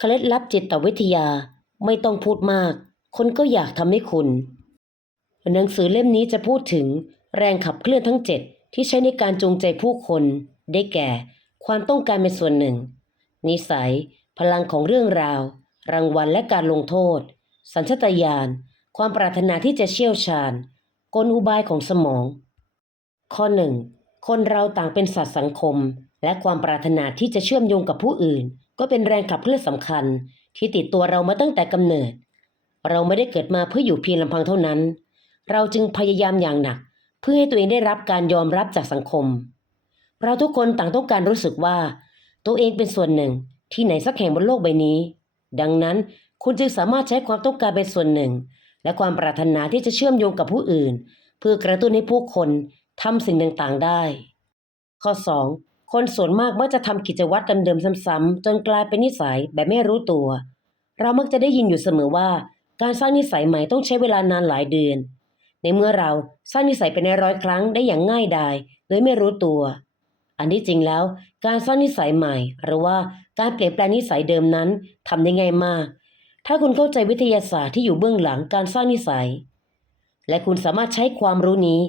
เคล็ดลับจิตวิทยาไม่ต้องพูดมาก คนก็อยากทำให้คุณ หนังสือเล่มนี้จะพูดถึงแรงขับเคลื่อนทั้งเจ็ดที่ใช้ในการจูงใจผู้คน ได้แก่ ความต้องการเป็นส่วนหนึ่ง นิสัย พลังของเรื่องราว รางวัลและการลงโทษ สัญชตาตญาณ ความปรารถนาที่จะเชี่ยวชาญ กลอุบายของสมอง ข้อหนึ่งคนเราต่างเป็นสัตว์สังคม และความปรารถนาที่จะเชื่อมโยงกับผู้อื่น ก็เป็นแรงขับเคลื่อนสำคัญที่ติดตัวเรามาตั้งแต่กำเนิด เราไม่ได้เกิดมาเพื่ออยู่เพียงลำพังเท่านั้น เราจึงพยายามอย่างหนัก เพื่อให้ตัวเองได้รับการยอมรับจากสังคม เราทุกคนต่างต้องการรู้สึกว่า ตัวเองเป็นส่วนหนึ่งที่ไหนสักแห่งบนโลกใบนี้ ดังนั้นคุณจึงสามารถใช้ความต้องการเป็นส่วนหนึ่ง และความปรารถนาที่จะเชื่อมโยงกับผู้อื่น เพื่อกระตุ้นให้ผู้คนทำสิ่งต่างๆได้ ข้อ 2. คนส่วนมากมักจะทำกิจวัตรเดิมๆซ้ำๆจนกลายเป็นนิสัยแบบไม่รู้ตัว เรามักจะได้ยินอยู่เสมอว่า การสร้างนิสัยใหม่ต้องใช้เวลานานหลายเดือน ในเมื่อเราสร้างนิสัยเป็นร้อยครั้งได้อย่างง่ายดายโดยไม่รู้ตัว อันที่จริงแล้ว การสร้างนิสัยใหม่ หรือว่าการเปลี่ยนแปลงนิสัยเดิมนั้นทำได้ง่ายมาก ถ้าคุณเข้าใจวิทยาศาสตร์ที่อยู่เบื้องหลังการสร้างนิสัย และคุณสามารถใช้ความรู้นี้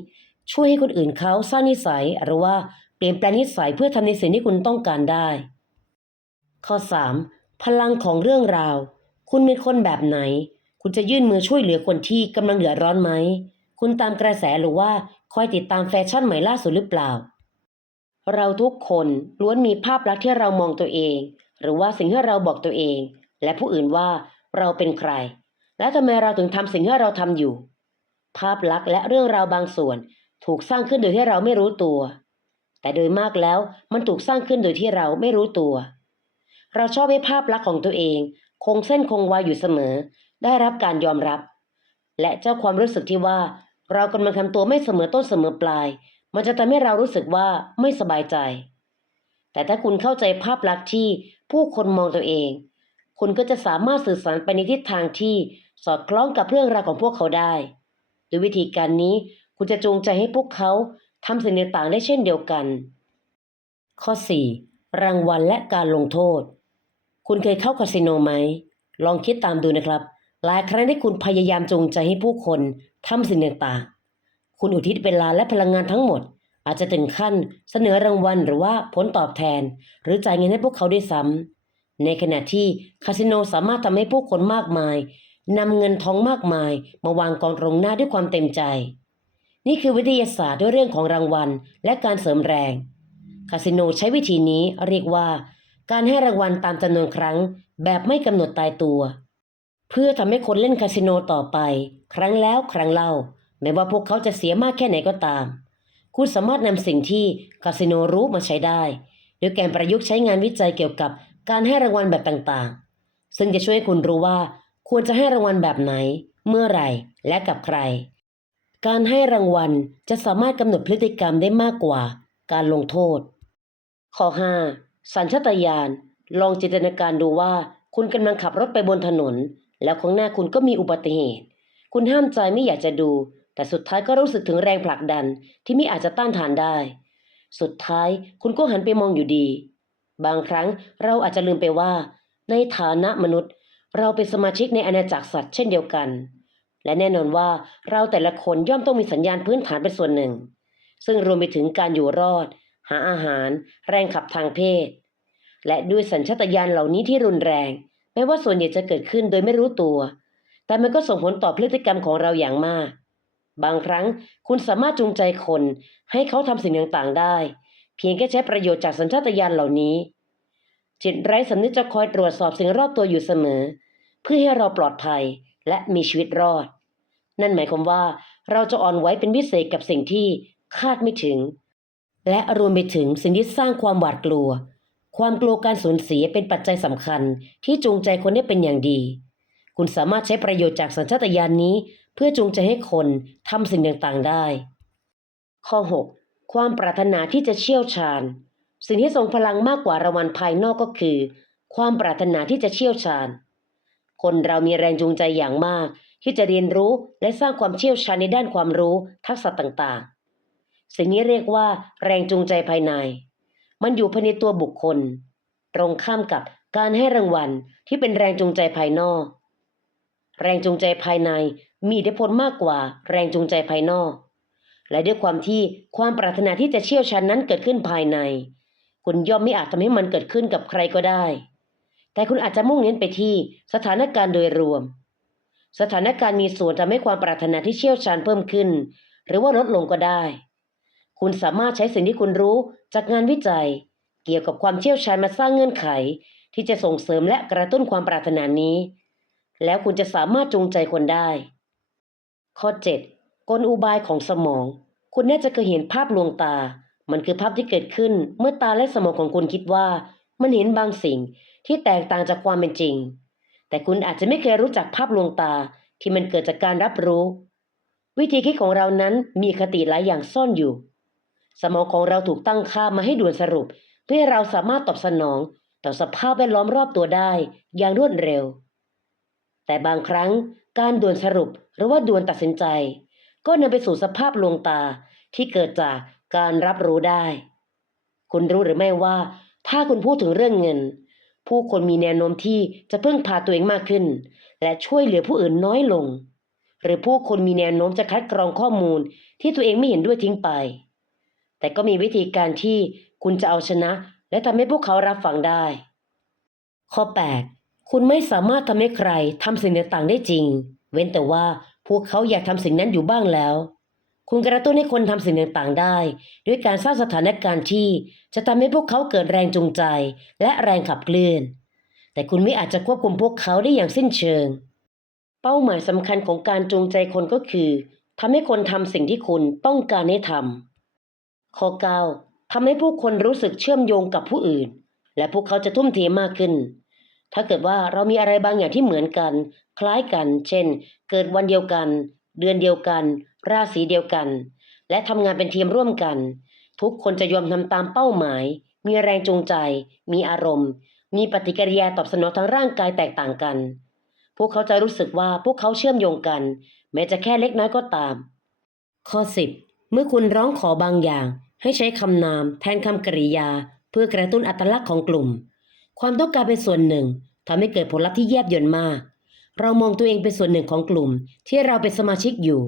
ช่วยให้คนอื่นเขาสร้างนิสัยหรือว่า เปลี่ยนแปลงนิสัยเพื่อทำในสิ่งที่คุณต้องการได้ ข้อ 3. พลังของเรื่องราว คุณเป็นคนแบบไหน คุณจะยื่นมือช่วยเหลือคนที่กำลังเดือดร้อนไหม คุณตามกระแสหรือว่าคอยติดตามแฟชั่นใหม่ล่าสุดหรือเปล่า เราทุกคนล้วนมีภาพลักษณ์ที่เรามองตัวเอง หรือว่าสิ่งที่เราบอกตัวเอง และผู้อื่นว่าเราเป็นใคร และทำไมเราถึงทำสิ่งที่เราทำอยู่ ภาพลักษณ์และเรื่องราวบางส่วนถูกสร้างขึ้นโดยที่เราไม่รู้ตัว แต่โดยมากแล้วมันถูกสร้างขึ้นโดยที่เราไม่รู้ตัว เราชอบให้ภาพลักษณ์ของตัวเอง คงเส้นคงวาอยู่เสมอ ได้รับการยอมรับ และเจ้าความรู้สึกที่ว่า เรากำลังทำตัวไม่เสมอต้นเสมอปลาย มันจะทำให้เรารู้สึกว่าไม่สบายใจ แต่ถ้าคุณเข้าใจภาพลักษณ์ที่ผู้คนมองตัวเอง คุณก็จะสามารถสื่อสารไปในทิศทางที่สอดคล้องกับเรื่องราวของพวกเขาได้ด้วยวิธีการนี้คุณจะจูงใจให้พวกเขา ทำสิ่งต่างๆได้เช่นเดียวกัน ข้อ 4. รางวัลและการลงโทษ คุณเคยเข้าคาสิโนไหม ลองคิดตามดูนะครับ หลายครั้งที่คุณพยายามจงใจให้ผู้คนทำสิ่งต่างๆ คุณอุทิศเวลาและพลังงานทั้งหมด อาจจะถึงขั้นเสนอรางวัลหรือว่าผลตอบแทน หรือจ่ายเงินให้พวกเขาด้วยซ้ำในขณะที่คาสิโนสามารถทำให้ผู้คนมากมายนำเงินทองมากมายมาวางกองตรงหน้าด้วยความเต็มใจ นี่คือวิทยาศาสตร์ด้วยเรื่องของรางวัล และการเสริมแรง คาสิโนใช้วิธีนี้เรียกว่า การให้รางวัลตามจำนวนครั้ง แบบไม่กำหนดตายตัว เพื่อทำให้คนเล่นคาสิโนต่อไป ครั้งแล้วครั้งเล่า ไม่ว่าพวกเขาจะเสียมากแค่ไหนก็ตาม คุณสามารถนำสิ่งที่คาสิโนรู้มาใช้ได้โดยการประยุกต์ใช้งานวิจัยเกี่ยวกับการให้รางวัลแบบต่างๆ ซึ่งจะช่วยให้คุณรู้ว่า ควรจะให้รางวัลแบบไหน เมื่อไหร่ และกับใคร การให้รางวัลจะสามารถกำหนดพฤติกรรมได้มากกว่าการลงโทษ ข้อ 5. สัญชาตญาณ ลองจินตนาการดูว่า คุณกำลังขับรถไปบนถนน แล้วข้างหน้าคุณก็มีอุบัติเหตุ คุณห้ามใจไม่อยากจะดู แต่สุดท้ายก็รู้สึกถึงแรงผลักดันที่ไม่อาจจะต้านทานได้ สุดท้ายคุณก็หันไปมองอยู่ดี บางครั้งเราอาจจะลืมไปว่า ในฐานะมนุษย์ เราเป็นสมาชิกในอาณาจักรสัตว์เช่นเดียวกัน และแน่นอนว่าเราแต่ละคนย่อมต้องมีสัญญาณพื้นฐานเป็นส่วนหนึ่ง ซึ่งรวมไปถึงการอยู่รอด หาอาหาร แรงขับทางเพศ และด้วยสัญชาตญาณเหล่านี้ที่รุนแรงแม้ว่าส่วนใหญ่จะเกิดขึ้นโดยไม่รู้ตัว แต่มันก็ส่งผลต่อพฤติกรรมของเราอย่างมาก บางครั้งคุณสามารถจูงใจคนให้เขาทำสิ่งต่างๆได้ เพียงแค่ใช้ประโยชน์จากสัญชาตญาณเหล่านี้ จิตไร้สำนึกจะคอยตรวจสอบสิ่งรอบตัวอยู่เสมอ เพื่อให้เราปลอดภัยและมีชีวิตรอด นั่นหมายความว่าเราจะอ่อนไหวเป็นพิเศษกับสิ่งที่คาดไม่ถึง และรวมไปถึงสิ่งที่สร้างความหวาดกลัว ความกลัวการสูญเสียเป็นปัจจัยสำคัญที่จูงใจคนได้เป็นอย่างดี คุณสามารถใช้ประโยชน์จากสัญชาตญาณนนี้ เพื่อจูงใจให้คนทำสิ่งต่างๆได้ ข้อ 6. ความปรารถนาที่จะเชี่ยวชาญ สิ่งที่ทรงพลังมากกว่ารางวัลภายนอกก็คือ ความปรารถนาที่จะเชี่ยวชาญ คนเรามีแรงจูงใจอย่างมาก ที่จะเรียนรู้และสร้างความเชี่ยวชาญในด้านความรู้ทักษะต่างๆ สิ่งนี้เรียกว่า แรงจูงใจภายใน มันอยู่ภายในตัวบุคคล ตรงข้ามกับการให้รางวัลที่เป็นแรงจูงใจภายนอก แรงจูงใจภายในมีอิทธิพลมากกว่าแรงจูงใจภายนอก และด้วยความที่ความปรารถนาที่จะเชี่ยวชาญนั้นเกิดขึ้นภายใน คุณย่อมไม่อาจทำให้มันเกิดขึ้นกับใครก็ได้ แต่คุณอาจจะมุ่งเน้นไปที่สถานการณ์โดยรวม สถานการณ์มีส่วนทำให้ความปรารถนาที่เชี่ยวชาญเพิ่มขึ้น หรือว่าลดลงก็ได้ คุณสามารถใช้สิ่งที่คุณรู้จากงานวิจัย เกี่ยวกับความเชี่ยวชาญมาสร้างเงื่อนไข ที่จะส่งเสริมและกระตุ้นความปรารถนานี้ แล้วคุณจะสามารถจูงใจคนได้ ข้อ 7 กลอุบายของสมอง คุณน่าจะเคยเห็นภาพลวงตา มันคือภาพที่เกิดขึ้นเมื่อตาและสมองของคุณคิดว่า มันเห็นบางสิ่งที่แตกต่างจากความเป็นจริง แต่คุณอาจจะไม่เคยรู้จักภาพลวงตาที่มันเกิดจากการรับรู้ วิธีคิดของเรานั้นมีคติหลายอย่างซ่อนอยู่ สมองของเราถูกตั้งค่ามาให้ด่วนสรุป เพื่อให้เราสามารถตอบสนอง ต่อสภาพแวดล้อมรอบตัวได้อย่างรวดเร็ว แต่บางครั้งการด่วนสรุปหรือว่าด่วนตัดสินใจ ก็นำไปสู่สภาพลวงตาที่เกิดจากการรับรู้ได้ คุณรู้หรือไม่ว่า ถ้าคุณพูดถึงเรื่องเงิน ผู้คนมีแนวโน้มที่จะพึ่งพาตัวเองมากขึ้น และช่วยเหลือผู้อื่นน้อยลง หรือผู้คนมีแนวโน้มจะคัดกรองข้อมูลที่ตัวเองไม่เห็นด้วยทิ้งไป แต่ก็มีวิธีการที่คุณจะเอาชนะ และทำให้พวกเขารับฟังได้ ข้อ 8 คุณไม่สามารถทำให้ใครทำสิ่งต่างๆได้จริง เว้นแต่ว่าพวกเขาอยากทำสิ่งนั้นอยู่บ้างแล้ว คุณกระตุ้นให้คนทำสิ่งต่างๆได้ ด้วยการสร้างสถานการณ์ที่จะทำให้พวกเขาเกิดแรงจูงใจ และแรงขับเคลื่อน แต่คุณไม่อาจจะควบคุมพวกเขาได้อย่างสิ้นเชิง เป้าหมายสำคัญของการจูงใจคนก็คือทำให้คนทำสิ่งที่คุณต้องการให้ทำข้อ9ทำให้ผู้คนรู้สึกเชื่อมโยงกับผู้อื่น และพวกเขาจะทุ่มเทมากขึ้น ถ้าเกิดว่าเรามีอะไรบางอย่างที่เหมือนกัน คล้ายกัน เช่น เกิดวันเดียวกัน เดือนเดียวกัน ราศีเดียวกัน และทำงานเป็นทีมร่วมกัน ทุกคนจะยอมทำตามเป้าหมาย มีแรงจูงใจ มีอารมณ์ มีปฏิกิริยาตอบสนองทางร่างกายแตกต่างกัน พวกเขาจะรู้สึกว่าพวกเขาเชื่อมโยงกัน แม้จะแค่เล็กน้อยก็ตาม ข้อ 10 เมื่อคุณร้องขอบางอย่าง ให้ใช้คำนาม แทนคำกริยา เพื่อกระตุ้นอัตลักษณ์ของกลุ่ม ความต้องการเป็นส่วนหนึ่งทำให้เกิดผลลัพธ์ที่แยบยลมาก เรามองตัวเองเป็นส่วนหนึ่งของกลุ่มที่เราเป็นสมาชิกอยู่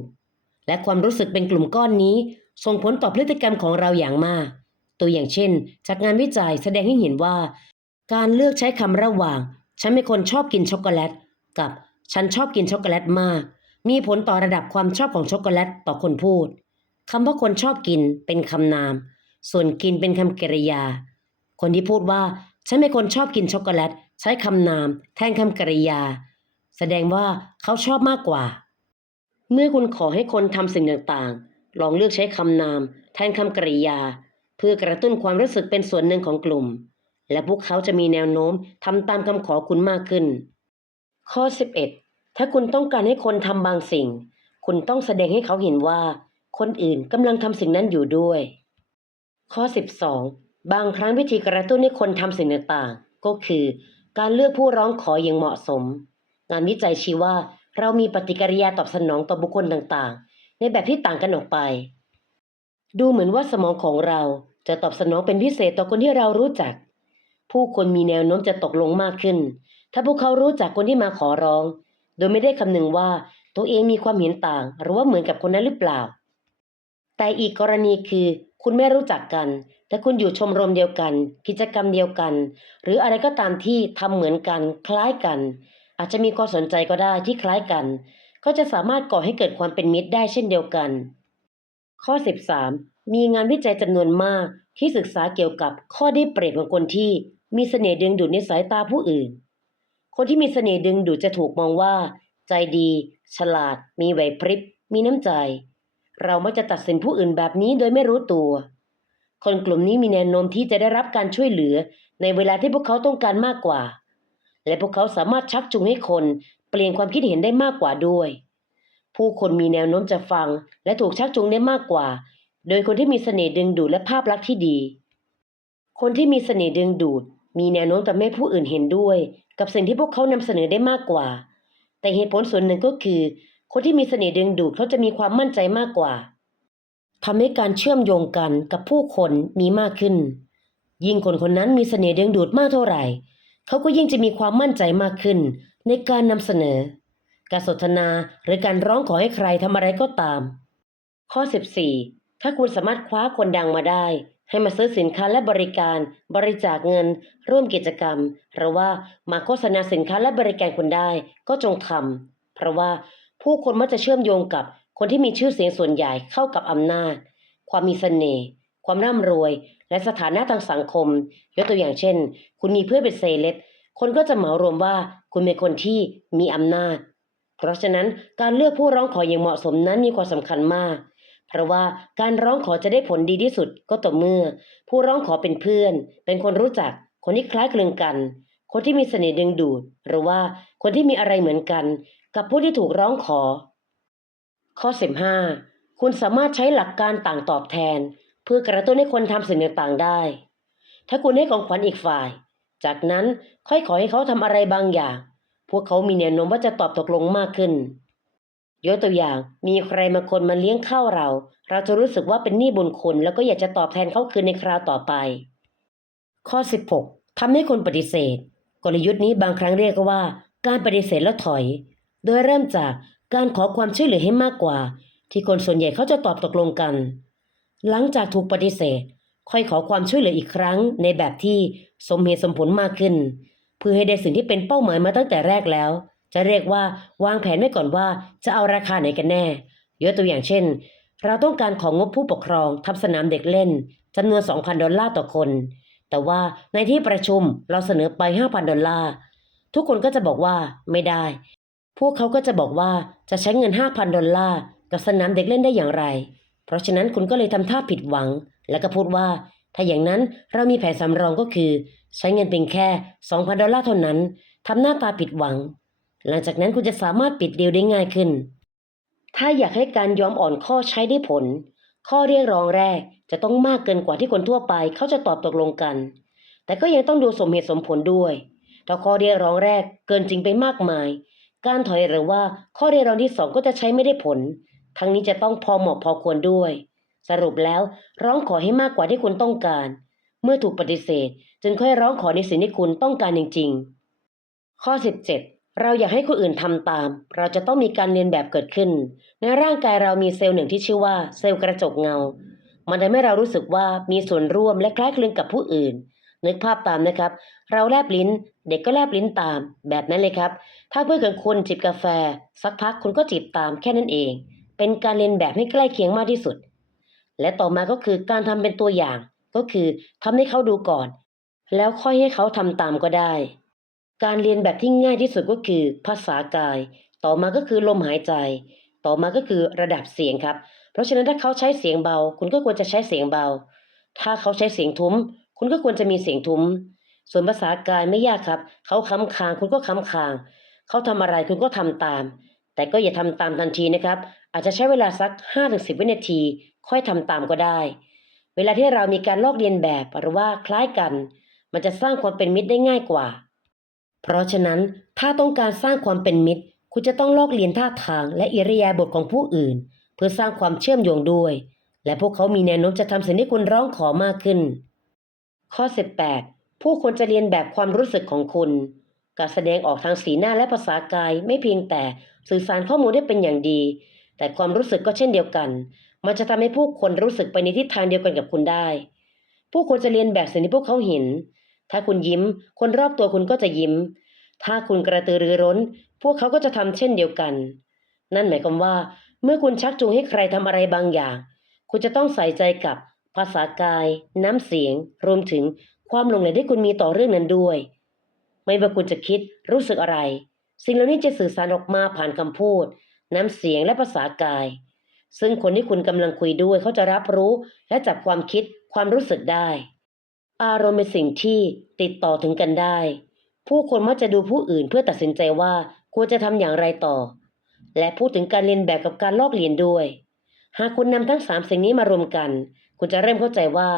และความรู้สึกเป็นกลุ่มก้อนนี้ ส่งผลต่อพฤติกรรมของเราอย่างมาก ตัวอย่างเช่น จากงานวิจัยแสดงให้เห็นว่า การเลือกใช้คำระหว่าง ฉันเป็นคนชอบกินช็อกโกแลต กับฉันชอบกินช็อกโกแลตมาก มีผลต่อระดับความชอบของช็อกโกแลตต่อคนพูดคำว่าคนชอบกินเป็นคำนาม ส่วนกินเป็นคำกริยา คนที่พูดว่า ฉันเป็นคนชอบกินช็อกโกแลต ใช้คำนาม แทนคำกริยา แสดงว่าเขาชอบมากกว่า เมื่อคุณขอให้คนทำสิ่งต่างๆ ลองเลือกใช้คำนาม แทนคำกริยา เพื่อกระตุ้นความรู้สึกเป็นส่วนหนึ่งของกลุ่ม และพวกเขาจะมีแนวโน้มทำตามคำขอคุณมากขึ้น ข้อ 11 ถ้าคุณต้องการให้คนทำบางสิ่ง คุณต้องแสดงให้เขาเห็นว่า คนอื่นกำลังทำสิ่งนั้นอยู่ด้วย ข้อ 12 บางครั้งวิธีกระตุ้นให้คนทำสิ่งต่างๆ ก็คือ การเลือกผู้ร้องขออย่างเหมาะสม งานวิจัยชี้ว่า เรามีปฏิกิริยาตอบสนองต่อบุคคลต่างๆ ในแบบที่ต่างกันออกไป ดูเหมือนว่าสมองของเราจะตอบสนองเป็นพิเศษต่อคนที่เรารู้จัก ผู้คนมีแนวโน้มจะตกลงมากขึ้น ถ้าพวกเขารู้จักคนที่มาขอร้อง โดยไม่ได้คำนึงว่าตัวเองมีความเห็นต่าง หรือว่าเหมือนกับคนนั้นหรือเปล่า แต่อีกกรณีคือ คุณไม่รู้จักกัน แต่คุณอยู่ชมรมเดียวกัน กิจกรรมเดียวกัน หรืออะไรก็ตามที่ทำเหมือนกัน คล้ายกัน อาจจะมีความสนใจก็ได้ที่คล้ายกัน ก็จะสามารถก่อให้เกิดความเป็นมิตรได้เช่นเดียวกัน ข้อ 13 มีงานวิจัยจำนวนมากที่ศึกษาเกี่ยวกับข้อได้เปรียบของคนที่มีเสน่ห์ดึงดูดในสายตาผู้อื่น คนที่มีเสน่ห์ดึงดูดจะถูกมองว่า ใจดี ฉลาด มีไหวพริบ มีน้ำใจ เรามักจะตัดสินผู้อื่นแบบนี้โดยไม่รู้ตัว คนกลุ่มนี้มีแนวโน้มที่จะได้รับการช่วยเหลือในเวลาที่พวกเขาต้องการมากกว่า และพวกเขาสามารถชักจูงให้คนเปลี่ยนความคิดเห็นได้มากกว่าด้วย ผู้คนมีแนวโน้มจะฟัง และถูกชักจูงได้มากกว่า โดยคนที่มีเสน่ห์ดึงดูดและภาพลักษณ์ที่ดี คนที่มีเสน่ห์ดึงดูด มีแนวโน้มทำให้ผู้อื่นเห็นด้วย กับสิ่งที่พวกเขานำเสนอได้มากกว่า แต่เหตุผลส่วนหนึ่งก็คือ คนที่มีเสน่ห์ดึงดูดเขาจะมีความมั่นใจมากกว่าทำให้การเชื่อมโยงกันกับผู้คนมีมากขึ้น ยิ่งคนคนนั้นมีเสน่ห์ดึงดูดมากเท่าไหร่ เขาก็ยิ่งจะมีความมั่นใจมากขึ้น ในการนำเสนอ การสนทนาหรือการร้องขอให้ใครทำอะไรก็ตาม ข้อ 14 ถ้าคุณสามารถคว้าคนดังมาได้ ให้มาซื้อสินค้าและบริการ บริจาคเงิน ร่วมกิจกรรม หรือว่ามาโฆษณาสินค้าและบริการคุณได้ก็จงทำเพราะว่าผู้คนมักจะเชื่อมโยงกับคนที่มีชื่อเสียงส่วนใหญ่เข้ากับอำนาจ ความมีเสน่ห์ ความร่ำรวย และสถานะทางสังคม ยกตัวอย่างเช่น คุณมีเพื่อนเป็นเซเลบคนก็จะเหมารวมว่าคุณเป็นคนที่มีอำนาจ เพราะฉะนั้นการเลือกผู้ร้องขออย่างเหมาะสมนั้นมีความสำคัญมาก เพราะว่าการร้องขอจะได้ผลดีที่สุดก็ต่อเมื่อ ผู้ร้องขอเป็นเพื่อน เป็นคนรู้จัก คนที่คล้ายคลึงกัน คนที่มีเสน่ห์ดึงดูด หรือว่าคนที่มีอะไรเหมือนกัน กับผู้ที่ถูกร้องขอ ข้อ 15 คุณสามารถใช้หลักการต่างตอบแทน เพื่อกระตุ้นให้คนทำสิ่งต่างๆได้ ถ้าคุณให้ของขวัญอีกฝ่าย จากนั้นค่อยขอให้เขาทำอะไรบางอย่าง พวกเขามีแนวโน้มว่าจะตอบตกลงมากขึ้น ยกตัวอย่างมีใครมาคนมาเลี้ยงข้าวเรา เราจะรู้สึกว่าเป็นหนี้บุญคุณ แล้วก็อยากจะตอบแทนเขาคืนในคราวต่อไป ข้อ 16ทำให้คนปฏิเสธ กลยุทธ์นี้บางครั้งเรียกว่า การปฏิเสธแล้วถอย โดยเริ่มจากการขอความช่วยเหลือให้มากกว่า ที่คนส่วนใหญ่เขาจะตอบตกลงกัน หลังจากถูกปฏิเสธ ค่อยขอความช่วยเหลืออีกครั้งในแบบที่สมเหตุสมผลมากขึ้น เพื่อให้ได้สิ่งที่เป็นเป้าหมายมาตั้งแต่แรกแล้ว จะเรียกว่าวางแผนไว้ก่อนว่าจะเอาราคาไหนกันแน่ยกตัวอย่างเช่น เราต้องการของงบผู้ปกครองทำสนามเด็กเล่นจำนวน 2,000 ดอลลาร์ต่อคน แต่ว่าในที่ประชุมเราเสนอไป 5,000 ดอลลาร์ ทุกคนก็จะบอกว่าไม่ได้ พวกเขาก็จะบอกว่าจะใช้เงิน 5,000 ดอลลาร์กับสนามเด็กเล่นได้อย่างไร เพราะฉะนั้นคุณก็เลยทำท่าผิดหวัง แล้วก็พูดว่า ถ้าอย่างนั้นเรามีแผนสำรองก็คือ ใช้เงินเพียงแค่ 2,000 ดอลลาร์เท่านั้นทำหน้าตาผิดหวัง หลังจากนั้นคุณจะสามารถปิดดีลได้ง่ายขึ้น ถ้าอยากให้การยอมอ่อนข้อใช้ได้ผล ข้อเรียกร้องแรกจะต้องมากเกินกว่าที่คนทั่วไปเขาจะตอบตกลงกัน แต่ก็ยังต้องดูสมเหตุสมผลด้วยถ้าข้อเรียกร้องแรกเกินจริงไปมากมาย การถอยหรือว่าข้อเรียกร้องที่สองก็จะใช้ไม่ได้ผล ทั้งนี้จะต้องพอเหมาะพอควรด้วย สรุปแล้วร้องขอให้มากกว่าที่คุณต้องการ เมื่อถูกปฏิเสธ จึงค่อยร้องขอในสิ่งที่คุณต้องการจริงๆ ข้อ 17 เราอยากให้คนอื่นทำตาม เราจะต้องมีการเรียนแบบเกิดขึ้น ในร่างกายเรามีเซลล์หนึ่งที่ชื่อว่าเซลล์กระจกเงา มันทำให้เรารู้สึกว่ามีส่วนร่วมและคล้ายคลึงกับผู้อื่นนึกภาพตามนะครับ เราแลบลิ้น เด็กก็แลบลิ้นตาม แบบนั้นเลยครับ ถ้าเพื่อนของคุณจิบกาแฟ สักพักคุณก็จิบตามแค่นั้นเอง เป็นการเรียนแบบให้ใกล้เคียงมากที่สุด และต่อมาก็คือการทำเป็นตัวอย่าง ก็คือทำให้เขาดูก่อน แล้วค่อยให้เขาทำตามก็ได้ การเรียนแบบที่ง่ายที่สุดก็คือ ภาษากาย ต่อมาก็คือลมหายใจ ต่อมาก็คือระดับเสียงครับ เพราะฉะนั้นถ้าเขาใช้เสียงเบา คุณก็ควรจะใช้เสียงเบา ถ้าเขาใช้เสียงทุ้ม คุณก็ควรจะมีเสียงทุ้ม ส่วนภาษากายไม่ยากครับ เขาค้ำคาง คุณก็ค้ำคาง เขาทำอะไรคุณก็ทำตาม แต่ก็อย่าทำตามทันทีนะครับ อาจจะใช้เวลาสัก 5-10 วินาที ค่อยทำตามก็ได้ เวลาที่เรามีการลอกเลียนแบบหรือว่าคล้ายกัน มันจะสร้างความเป็นมิตรได้ง่ายกว่า เพราะฉะนั้นถ้าต้องการสร้างความเป็นมิตร คุณจะต้องลอกเลียนท่าทาง และอิริยาบถของผู้อื่น เพื่อสร้างความเชื่อมโยงด้วย และพวกเขามีแนวโน้มจะทำสิ่งที่คุณร้องขอมากขึ้น ข้อ 18 ผู้คนจะเรียนแบบความรู้สึกของคุณ การแสดงออกทางสีหน้าและภาษากายไม่เพียงแต่สื่อสารข้อมูลได้เป็นอย่างดี แต่ความรู้สึกก็เช่นเดียวกัน มันจะทำให้ผู้คนรู้สึกไปในทิศทางเดียวกันกับคุณได้ ผู้คนจะเรียนแบบสิ่งที่พวกเขาเห็น ถ้าคุณยิ้ม คนรอบตัวคุณก็จะยิ้ม ถ้าคุณกระตือรือร้น พวกเขาก็จะทำเช่นเดียวกัน นั่นหมายความว่า เมื่อคุณชักจูงให้ใครทำอะไรบางอย่าง คุณจะต้องใส่ใจกับภาษากาย น้ำเสียง รวมถึงความลงไหลที่คุณมีต่อเรื่องนั้นด้วย ไม่ว่าคุณจะคิดรู้สึกอะไร สิ่งเหล่านี้จะสื่อสารออกมาผ่านคำพูด น้ำเสียงและภาษากาย ซึ่งคนที่คุณกำลังคุยด้วยเขาจะรับรู้และจับความคิดความรู้สึกได้ อารมณ์เป็นสิ่งที่ติดต่อถึงกันได้ ผู้คนมักจะดูผู้อื่นเพื่อตัดสินใจว่าควรจะทำอย่างไรต่อ และพูดถึงการเรียนแบบกับการลอกเรียนด้วย หากคุณนำทั้งสามสิ่งนี้มารวมกัน คุณจะเริ่มเข้าใจว่า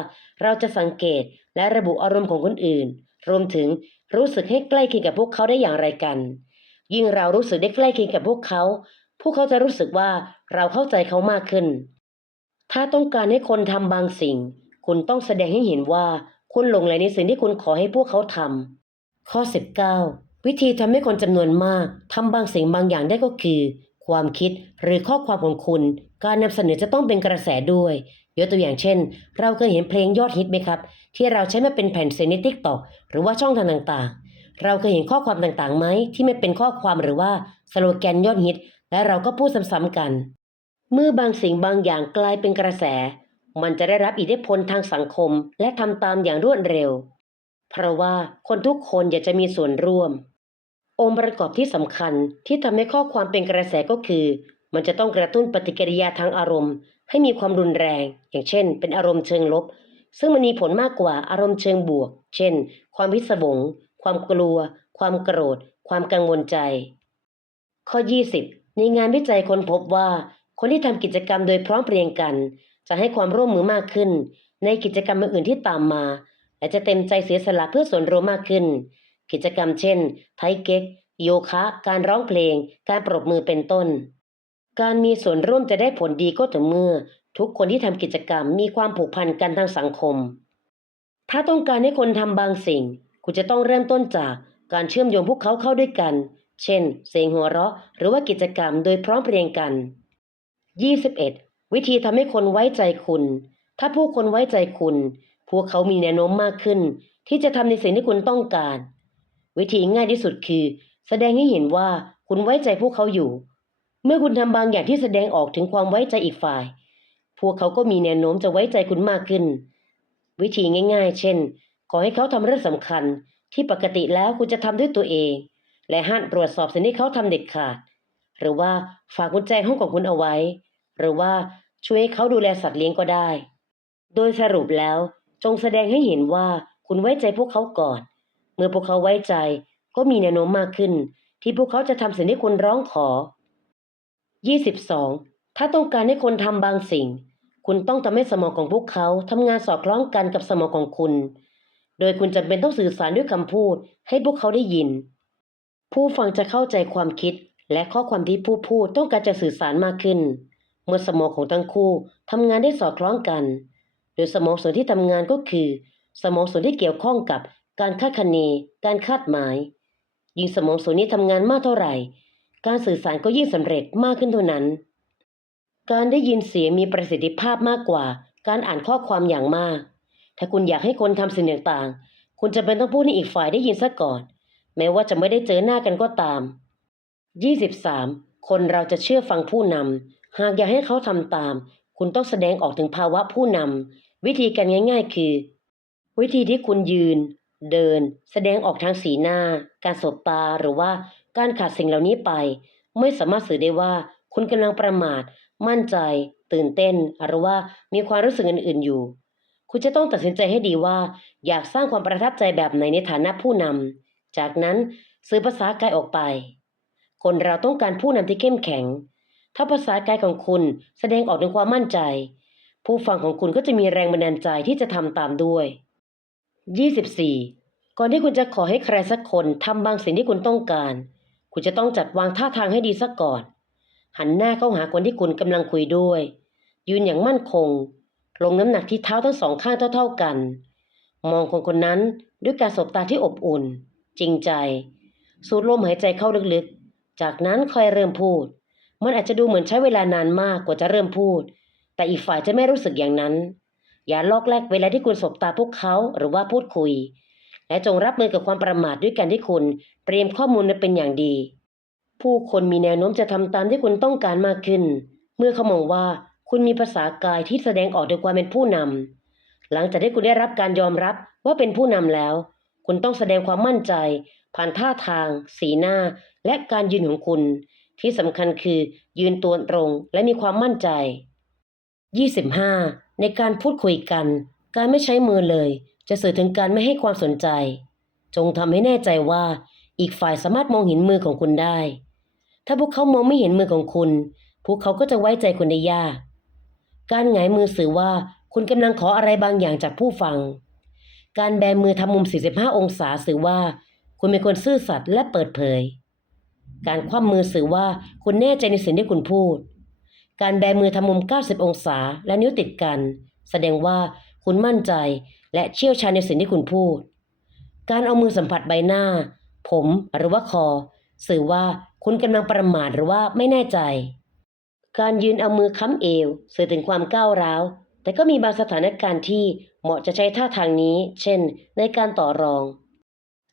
เราจะสังเกตและระบุอารมณ์ของคนอื่น รวมถึง รู้สึกให้ใกล้เคียงกับพวกเขาได้อย่างไรกัน ยิ่งเรารู้สึกได้ใกล้เคียงกับพวกเขา พวกเขาจะรู้สึกว่าเราเข้าใจเขามากขึ้น ถ้าต้องการให้คนทำบางสิ่ง คุณต้องแสดงให้เห็นว่าคุณหลงไหลในสิ่งที่คุณขอให้พวกเขาทข้อ 19 วิธีทำให้คนจำนวนมากทำบางสิ่งบางอย่างได้ก็คือ ความคิดหรือข้อความของคุณ การนำเสนอจะต้องเป็นกระแสด้วย ยกตัวอย่างเช่น เราเคยเห็นเพลงยอดฮิตไหมครับ ที่เราใช้มาเป็นแผ่นเสียงในทิกตอกหรือว่าช่องทางต่างๆ เราเคยเห็นข้อความต่างๆไหมที่ไม่เป็นข้อความหรือว่าสโลแกนยอดฮิต และเราก็พูดซ้ำๆกัน เมื่อบางสิ่งบางอย่างกลายเป็นกระแส มันจะได้รับอิทธิพลทางสังคม และทำตามอย่างรวดเร็ว เพราะว่าคนทุกคนอยากจะมีส่วนร่วม องค์ประกอบที่สำคัญที่ทำให้ข้อความเป็นกระแสก็คือ มันจะต้องกระตุ้นปฏิกิริยาทางอารมณ์ ให้มีความรุนแรง อย่างเช่น เป็นอารมณ์เชิงลบ ซึ่งมันมีผลมากกว่าอารมณ์เชิงบวก เช่น ความพิศวง ความกลัว ความโกรธ ความกังวลใจ ข้อ 20 ในงานวิจัยค้นพบว่า คนที่ทำกิจกรรมโดยพร้อมเพรียงกัน จะให้ความร่วมมือมากขึ้น ในกิจกรรมอื่นที่ตามมา และจะเต็มใจเสียสละเพื่อส่วนรวมมากขึ้น กิจกรรมเช่น ไทเก๊กโยคะ การร้องเพลง การปรบมือเป็นต้น การมีส่วนร่วมจะได้ผลดีก็ต่อเมื่อ ทุกคนที่ทำกิจกรรมมีความผูกพันกันทางสังคม ถ้าต้องการให้คนทำบางสิ่ง คุณจะต้องเริ่มต้นจากการเชื่อมโยงพวกเขาเข้าด้วยกัน เช่น เสียงหัวเราะ หรือว่ากิจกรรมโดยพร้อมเพรียงกัน 21. วิธีทำให้คนไว้ใจคุณ ถ้าผู้คนไว้ใจคุณ พวกเขามีแนวโน้มมากขึ้น ที่จะทำในสิ่งที่คุณต้องการ วิธีง่ายที่สุดคือ แสดงให้เห็นว่าคุณไว้ใจพวกเขาอยู่ เมื่อคุณทำบางอย่างที่แสดงออกถึงความไว้ใจอีกฝ่าย พวกเขาก็มีแนวโน้มจะไว้ใจคุณมากขึ้น วิธีง่าย ๆ เช่น ขอให้เขาทำเรื่องสำคัญที่ปกติแล้วคุณจะทำด้วยตัวเอง และห้ามตรวจสอบสิ่งที่เขาทำเด็ดขาด หรือว่าฝากกุญแจห้องของคุณเอาไว้ หรือว่าช่วยให้เขาดูแลสัตว์เลี้ยงก็ได้ โดยสรุปแล้วจงแสดงให้เห็นว่าคุณไว้ใจพวกเขาก่อน เมื่อพวกเขาไว้ใจก็มีแนวโน้มมากขึ้น ที่พวกเขาจะทำสิ่งที่คุณร้องขอ 22. ถ้าต้องการให้คนทำบางสิ่ง คุณต้องทำให้สมองของพวกเขาทำงานสอดคล้องกันกับสมองของคุณ โดยคุณจำเป็นต้องสื่อสารด้วยคำพูดให้พวกเขาได้ยิน ผู้ฟังจะเข้าใจความคิดและข้อความที่ผู้พูดต้องการจะสื่อสารมากขึ้น เมื่อสมองของทั้งคู่ทำงานได้สอดคล้องกัน โดยสมองส่วนที่ทำงานก็คือ สมองส่วนที่เกี่ยวข้องกับการคาดคะเน การคาดหมาย ยิ่งสมองส่วนนี้ทำงานมากเท่าไหร่ การสื่อสารก็ยิ่งสำเร็จมากขึ้นเท่านั้น การได้ยินเสียงมีประสิทธิภาพมากกว่า การอ่านข้อความอย่างมาก ถ้าคุณอยากให้คนทำสิ่งต่างๆ คุณจะเป็นต้องพูดให้อีกฝ่ายได้ยินซะก่อน แม้ว่าจะไม่ได้เจอหน้ากันก็ตาม 23. คนเราจะเชื่อฟังผู้นำ หากอยากให้เขาทำตาม คุณต้องแสดงออกถึงภาวะผู้นำ วิธีการง่าย ๆ คือ วิธีที่คุณยืน เดิน แสดงออกทางสีหน้า การสบตาหรือว่า การขาดสิ่งเหล่านี้ไป ไม่สามารถสื่อได้ว่า คุณกำลังประมาท มั่นใจ ตื่นเต้นหรือว่ามีความรู้สึกอื่นๆอยู่ คุณจะต้องตัดสินใจให้ดีว่า อยากสร้างความประทับใจแบบไหนในฐานะผู้นำจากนั้นสื่อภาษากายออกไป คนเราต้องการผู้นำที่เข้มแข็ง ถ้าภาษากายของคุณแสดงออกถึงความมั่นใจ ผู้ฟังของคุณก็จะมีแรงบันดาลใจที่จะทำตามด้วย 24. ก่อนที่คุณจะขอให้ใครสักคนทำบางสิ่งที่คุณต้องการ คุณจะต้องจัดวางท่าทางให้ดีซะก่อน หันหน้าเข้าหาคนที่คุณกำลังคุยด้วย ยืนอย่างมั่นคง ลงน้ำหนักที่เท้าทั้งสองข้างเท่า ๆกัน มองคนคนนั้นด้วยการสบตาที่อบอุ่น จริงใจ สูดลมหายใจเข้าลึกๆ จากนั้นค่อยเริ่มพูด มันอาจจะดูเหมือนใช้เวลานานมากกว่าจะเริ่มพูด แต่อีกฝ่ายจะไม่รู้สึกอย่างนั้น อย่าลอกแลกเวลาที่คุณสบตาพวกเขาหรือว่าพูดคุย และจงรับมือกับความประมาทด้วยการที่คุณเตรียมข้อมูลมาเป็นอย่างดี ผู้คนมีแนวโน้มจะทำตามที่คุณต้องการมากขึ้น เมื่อเขามองว่าคุณมีภาษากายที่แสดงออกถึงความเป็นผู้นำหลังจากที่คุณได้รับการยอมรับว่าเป็นผู้นำแล้ว คุณต้องแสดงความมั่นใจ ผ่านท่าทาง สีหน้า และการยืนของคุณ ที่สำคัญคือ ยืนตัวตรงและมีความมั่นใจ 25. ในการพูดคุยกัน การไม่ใช้มือเลย จะสื่อถึงการไม่ให้ความสนใจ จงทำให้แน่ใจว่าอีกฝ่ายสามารถมองเห็นมือของคุณได้ ถ้าพวกเขามองไม่เห็นมือของคุณ พวกเขาก็จะไว้ใจคุณได้ยาก การหงายมือสื่อว่าคุณกำลังขออะไรบางอย่างจากผู้ฟัง การแบมือทำมุม 45 องศาสื่อว่า คุณเป็นคนซื่อสัตย์และเปิดเผย การคว่ำมือสื่อว่าคุณแน่ใจในสิ่งที่คุณพูด การแบมือทำมุม 90 องศาและนิ้วติดกัน แสดงว่าคุณมั่นใจ และเชี่ยวชาญในสิ่งที่คุณพูด การเอามือสัมผัสใบหน้า ผมหรือว่าคอ สื่อว่าคุณกำลังประมาทหรือว่าไม่แน่ใจ การยืนเอามือค้ำเอว สื่อถึงความก้าวร้าว แต่ก็มีบางสถานการณ์ที่เหมาะจะใช้ท่าทางนี้ เช่น ในการต่อรอง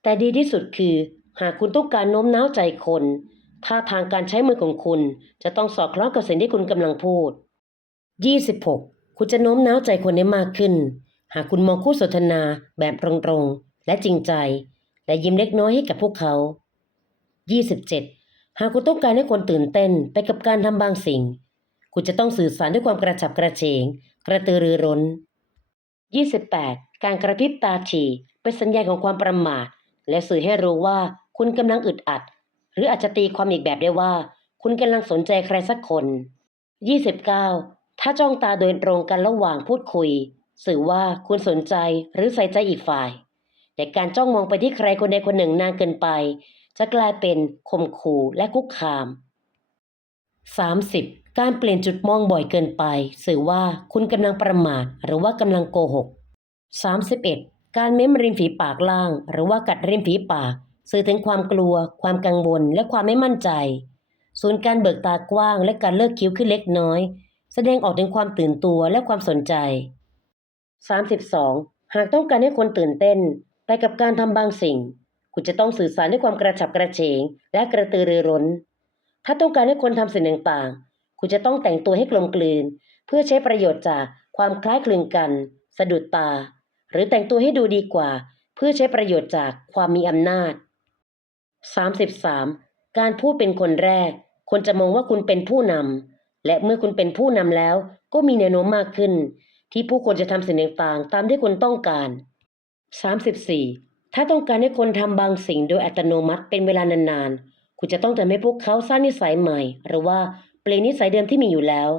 แต่ดีที่สุดคือ หากคุณต้องการโน้มน้าวใจคนท่าทางการใช้มือของคุณ จะต้องสอดคล้องกับสิ่งที่คุณกำลังพูด 26. คุณจะโน้มน้าวใจคนได้มากขึ้น หากคุณมองคู่สนทนาแบบตรงๆ และจริงใจ และยิ้มเล็กน้อยให้กับพวกเขา 27. หากคุณต้องการให้คนตื่นเต้นไปกับการทำบางสิ่ง คุณจะต้องสื่อสารด้วยความกระฉับกระเฉง กระตือรือร้น 28. การกระพริบตาถี่เป็นสัญญาณของความประมาท และสื่อให้รู้ว่าคุณกำลังอึดอัด หรืออาจจะตีความอีกแบบได้ว่า คุณกำลังสนใจใครสักคน 29. ถ้าจ้องตาโดยตรงกันระหว่างพูดคุย สื่อว่าคุณสนใจหรือใส่ใจอีกฝ่าย แต่การจ้องมองไปที่ใครคนใดคนหนึ่งนานเกินไป จะกลายเป็นข่มขู่และคุกคาม 30. การเปลี่ยนจุดมองบ่อยเกินไป สื่อว่าคุณกำลังประมาทหรือว่ากำลังโกหก 31. การเม้มริมฝีปากล่าง หรือว่ากัดริมฝีปาก สื่อถึงความกลัว ความกังวล และความไม่มั่นใจ ส่วนการเบิกตากว้าง และการเลิกคิ้วขึ้นเล็กน้อย แสดงออกถึงความตื่นตัวและความสนใจ 32. หากต้องการให้คนตื่นเต้น ไปกับการทำบางสิ่ง คุณจะต้องสื่อสารด้วยความกระฉับกระเฉง และกระตือรือร้น ถ้าต้องการให้คนทำสิ่งต่างๆ คุณจะต้องแต่งตัวให้กลมกลืน เพื่อใช้ประโยชน์จากความคล้ายคลึงกัน สะดุดตา หรือแต่งตัวให้ดูดีกว่า เพื่อใช้ประโยชน์จากความมีอำนาจ 33. การพูดเป็นคนแรก คนจะมองว่าคุณเป็นผู้นำและเมื่อคุณเป็นผู้นำแล้ว ก็มีแนวโน้มมากขึ้น ที่ผู้คนจะทำสิ่งต่างๆ ตามที่คุณต้องการ 34. ถ้าต้องการให้คนทำบางสิ่งโดยอัตโนมัติเป็นเวลานานๆ คุณจะต้องทำให้พวกเขาสร้างนิสัยใหม่ หรือว่าเปลี่ยนนิสัยเดิมที่มีอยู่แล้ว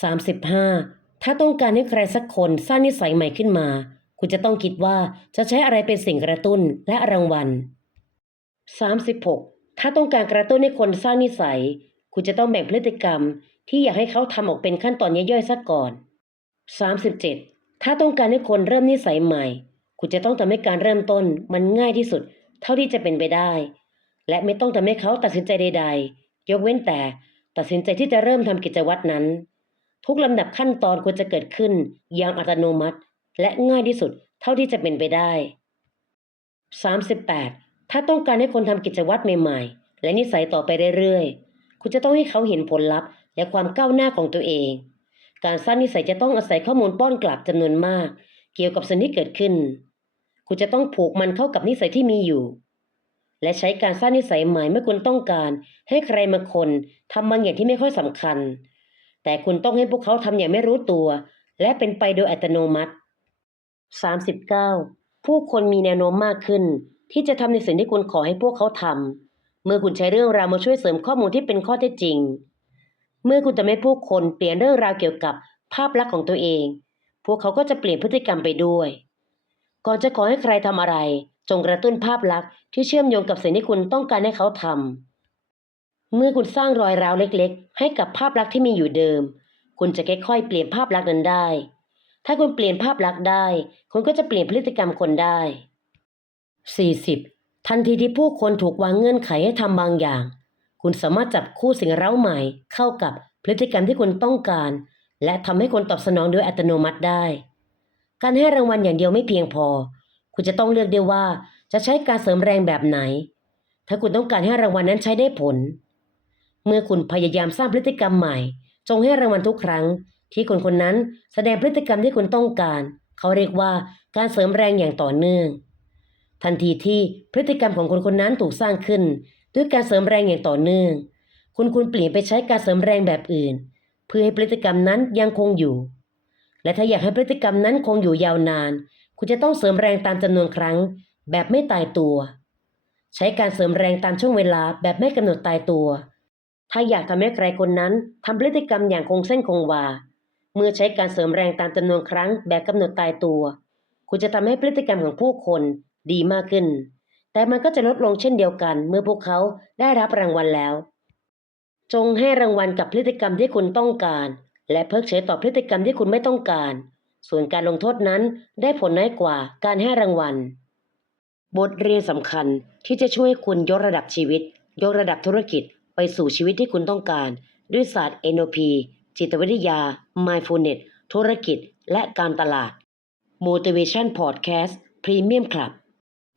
35. ถ้าต้องการให้ใครสักคนสร้างนิสัยใหม่ขึ้นมา คุณจะต้องคิดว่าจะใช้อะไรเป็นสิ่งกระตุ้นและรางวัล 36. ถ้าต้องการกระตุ้นให้คนสร้างนิสัย คุณจะต้องแบ่งพฤติกรรมที่อยากให้เขาทำออกเป็นขั้นตอนย่อยๆซะก่อน 37. ถ้าต้องการให้คนเริ่มนิสัยใหม่ คุณจะต้องทำให้การเริ่มต้นมันง่ายที่สุด เท่าที่จะเป็นไปได้ และไม่ต้องทำให้เขาตัดสินใจใด ๆ ยกเว้นแต่ตัดสินใจที่จะเริ่มทำกิจวัตรนั้น ทุกลำดับขั้นตอนควรจะเกิดขึ้นอย่างอัตโนมัติ และง่ายที่สุด เท่าที่จะเป็นไปได้ 38. ถ้าต้องการให้คนทำกิจวัตรใหม่ๆ และนิสัยต่อไปเรื่อยๆ คุณจะต้องให้เขาเห็นผลลัพธ์ และความก้าวหน้าของตัวเอง การสร้างนิสัยจะต้องอาศัยข้อมูลป้อนกลับจำนวนมาก เกี่ยวกับสิ่งที่เกิดขึ้น คุณจะต้องผูกมันเข้ากับนิสัยที่มีอยู่ และใช้การสร้างนิสัยใหม่เมื่อคุณต้องการให้ใครมางคนทำบางอย่างที่ไม่ค่อยสำคัญ แต่คุณต้องให้พวกเขาทำอย่างไม่รู้ตัว และเป็นไปโดยอัตโนมัติ 39. ผู้คนมีแนวโน้มมากขึ้น ที่จะทำในสิ่งที่คุณขอให้พวกเขาทำเมื่อคุณใช้เรื่องราวมาช่วยเสริมข้อมูลที่เป็นข้อเท็จจริง เมื่อคุณทำให้ผู้คนเปลี่ยนเรื่องราวเกี่ยวกับภาพลักษณ์ของตัวเอง พวกเขาก็จะเปลี่ยนพฤติกรรมไปด้วย ก่อนจะขอให้ใครทำอะไร จงกระตุ้นภาพลักษณ์ที่เชื่อมโยงกับสิ่งที่คุณต้องการให้เขาทำเมื่อคุณสร้างรอยร้าวเล็กๆ ให้กับภาพลักษณ์ที่มีอยู่เดิม คุณจะค่อยๆ เปลี่ยนภาพลักษณ์นั้นได้ ถ้าคุณเปลี่ยนภาพลักษณ์ได้ คุณก็จะเปลี่ยนพฤติกรรมคนได้ 40. ทันทีที่ผู้คนถูกวางเงื่อนไขให้ทำบางอย่าง คุณสามารถจับคู่สิ่งเร้าใหม่เข้ากับพฤติกรรมที่คุณต้องการ และทำให้คนตอบสนองโดยอัตโนมัติได้ การให้รางวัลอย่างเดียวไม่เพียงพอ คุณจะต้องเลือกด้วยว่าจะใช้การเสริมแรงแบบไหน ถ้าคุณต้องการให้รางวัลนั้นใช้ได้ผล เมื่อคุณพยายามสร้างพฤติกรรมใหม่ จงให้รางวัลทุกครั้ง ที่คนคนนั้นแสดงพฤติกรรมที่คุณต้องการ เขาเรียกว่าการเสริมแรงอย่างต่อเนื่อง ทันทีที่พฤติกรรมของคนคนนั้นถูกสร้างขึ้น ด้วยการเสริมแรงอย่างต่อเนื่อง คุณคุณเปลี่ยนไปใช้การเสริมแรงแบบอื่น เพื่อให้พฤติกรรมนั้นยังคงอยู่ และถ้าอยากให้พฤติกรรมนั้นคงอยู่ยาวนาน คุณจะต้องเสริมแรงตามจำนวนครั้ง แบบไม่ตายตัว ใช้การเสริมแรงตามช่วงเวลาแบบไม่กำหนดตายตัว ถ้าอยากทำให้ใครคนนั้นทำพฤติกรรมอย่างคงเส้นคงวา เมื่อใช้การเสริมแรงตามจำนวนครั้งแบบกำหนดตายตัว คุณจะทำให้พฤติกรรมของผู้คนดีมากขึ้น แต่มันก็จะลดลงเช่นเดียวกัน เมื่อพวกเขาได้รับรางวัลแล้ว จงให้รางวัลกับพฤติกรรมที่คุณต้องการ และเพิกเฉยต่อพฤติกรรมที่คุณไม่ต้องการ ส่วนการลงโทษนั้นได้ผลน้อยกว่าการให้รางวัล บทเรียนสำคัญที่จะช่วยคุณยกระดับชีวิต ยกระดับธุรกิจไปสู่ชีวิตที่คุณต้องการ ด้วยศาสตร์ NLP จิตวิทยา Mindfulness ธุรกิจ และการตลาด Motivation Podcast Premium Club